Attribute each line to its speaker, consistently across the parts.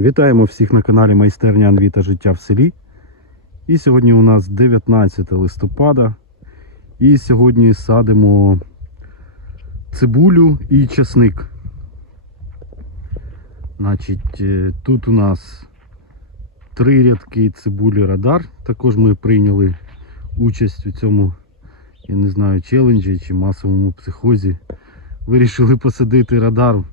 Speaker 1: Вітаємо всіх на каналі Майстерня Анві та життя в селі. І сьогодні у нас 19 листопада. І сьогодні садимо цибулю і часник. Значить, е, тут у нас три рядки цибулі радар. Також ми прийняли участь у цьому, я не знаю, челенджі чи масовому психозі. Вирішили посадити радар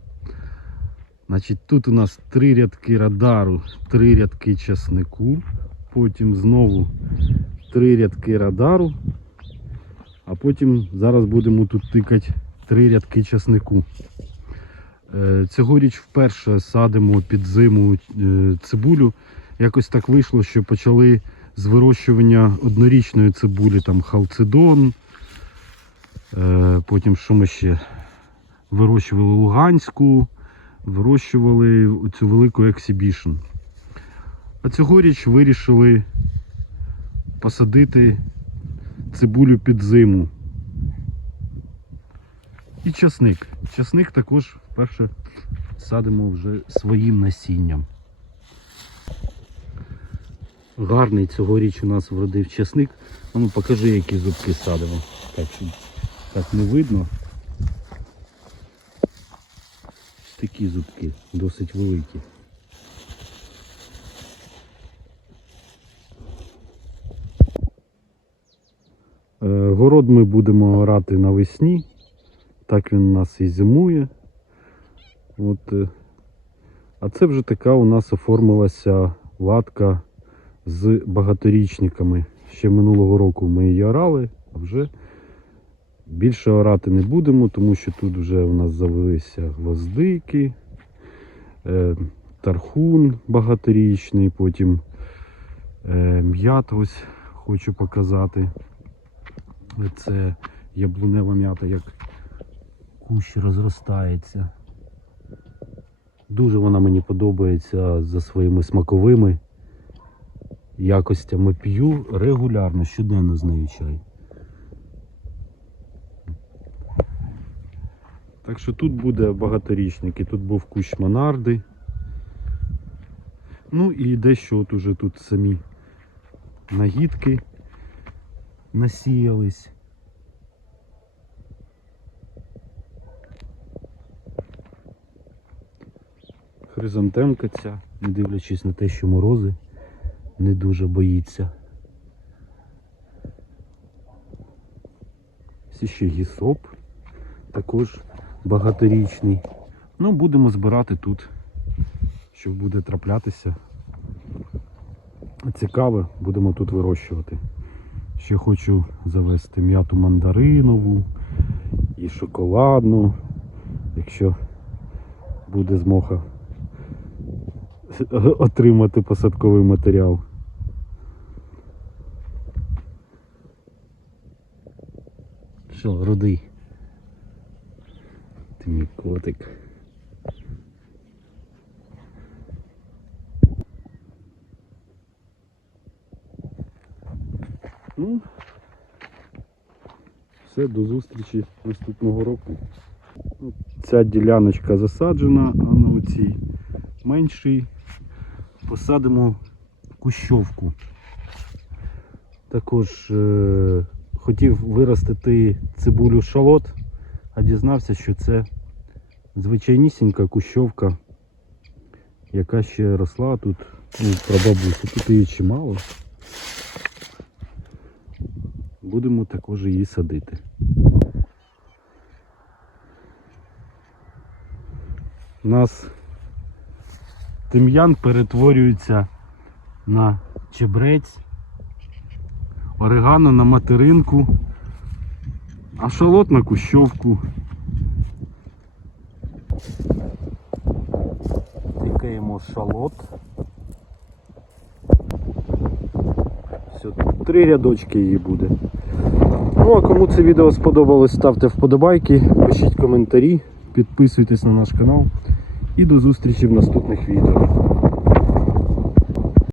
Speaker 1: Значить, тут у нас три рядки радару, три рядки часнику, потім знову три рядки радару, а потім зараз будемо тут тикати три рядки часнику. Е, Цьогоріч вперше садимо під зиму е, цибулю. Якось так вийшло, що почали з вирощування однорічної цибулі, там халцедон, е, потім що ми ще вирощували луганську вирощували цю велику ексібішн. А цьогоріч вирішили посадити цибулю під зиму. І часник. Часник також вперше садимо вже своїм насінням. Гарний цьогоріч у нас вродив часник. Ну покажи, які зубки садимо. Так, щоб так не видно. Такі зубки, досить великі. Е, Город ми будемо орати навесні, так він у нас і зимує. От, е, а це вже така у нас оформилася латка з багаторічниками. Ще минулого року ми її орали, а вже Більше орати не будемо, тому що тут вже у нас завелися гвоздики, е, тархун багаторічний, потім е, м'ята ось хочу показати. Це яблунева м'ята, як кущ розростається. Дуже вона мені подобається за своїми смаковими якостями. П'ю регулярно, щоденно з нею чай. Так що тут буде багаторічник, і тут був кущ монарди. Ну і дещо от уже тут самі нагідки насіялись. Хризантемка ця, не дивлячись на те, що морози, не дуже боїться. Ось ще гісоп також багаторічний. Ну, будемо збирати тут, що буде траплятися. Цікаве, будемо тут вирощувати. Ще хочу завести м'яту мандаринову і шоколадну, якщо буде змога отримати посадковий матеріал. Що, рудий? Ти мій котик. Ну, все, до зустрічі наступного року. Ну, Ця діляночка засаджена, а на оцій меншій посадимо кущовку. Також е- хотів виростити цибулю шалот, а дізнався, що це звичайнісінька кущовка, яка ще росла тут ну, прабабусю. Тут її чимало. Будемо також її садити. У нас тим'ян перетворюється на чебрець, орегано на материнку, а шалот на кущовку. Тикаємо шалот. Все, три рядочки її буде. Ну а кому це відео сподобалось, ставте вподобайки, пишіть коментарі, підписуйтесь на наш канал і до зустрічі в наступних відео.